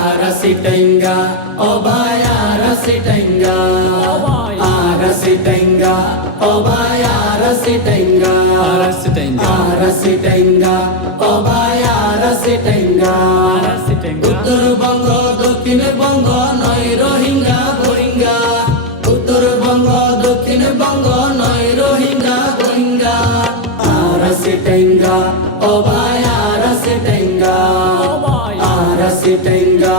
Arasitenga, obai arasitenga, arasitenga, obai arasitenga, arasitenga, obai arasitenga. Uttarbanga Dakshinbanga নয় রোহিঙ্গা রোহিঙ্গা, উত্তরবঙ্গ দক্ষিণবঙ্গ নয় Rohingya Rohingya. Arasitenga, obai arasitenga, arasitenga,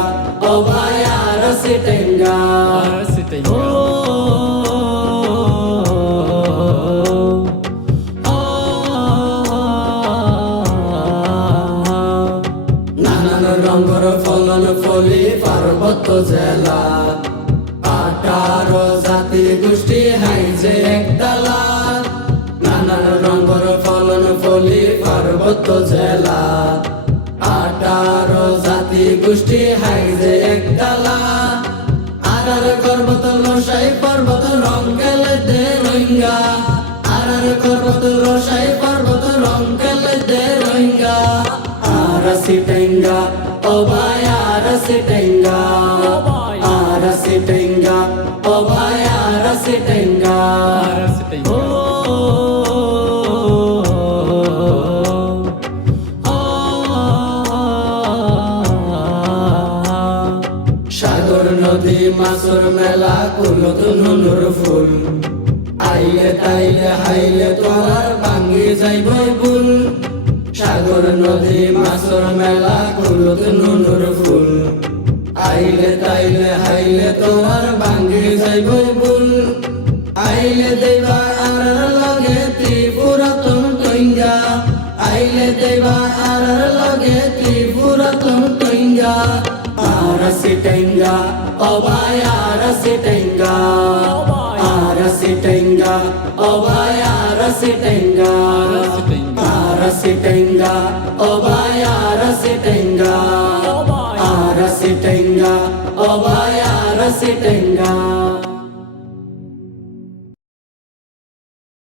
obai arasitenga. নানান রঙের ফলন ফলি পার্বত্য জেলা, 18 জাতি গোষ্ঠী হাইজে একতলা। নানান রঙের ফলন ফলি পার্বত্য জেলা, 18 জাতি গোষ্ঠী হাইজে একতলা। আরার পর্বত লসাই পর্বত রং খেলে দে রোহিঙ্গা, আরার পর্বত লসাই পর্বত রং খেলে দে Rohingya. Arasitenga, obai arasitenga, arasitenga, obai arasitenga. সাগর নদী মাছর মেলা কুলতুন নুর ফুল, আইলে তাইলে হাইলে তোর ভাঙ্গি যাইবই বুল। সাগর নদী মাছর মেলা কুলতুন নুর ফুল, আইলে তাইলে হাইলে তোর ভাঙ্গি যাইবই বুল। আইলে দেবা আর লগে ত্রিপুরাতন তৈঙ্গা, আইলে দেবা আর লগে ত্রিপুরাতন তৈঙ্গা। Arasitenga, obai arasitenga, arasitenga, obai arasitenga, arasitenga, obai arasitenga, arasitenga, obai arasitenga.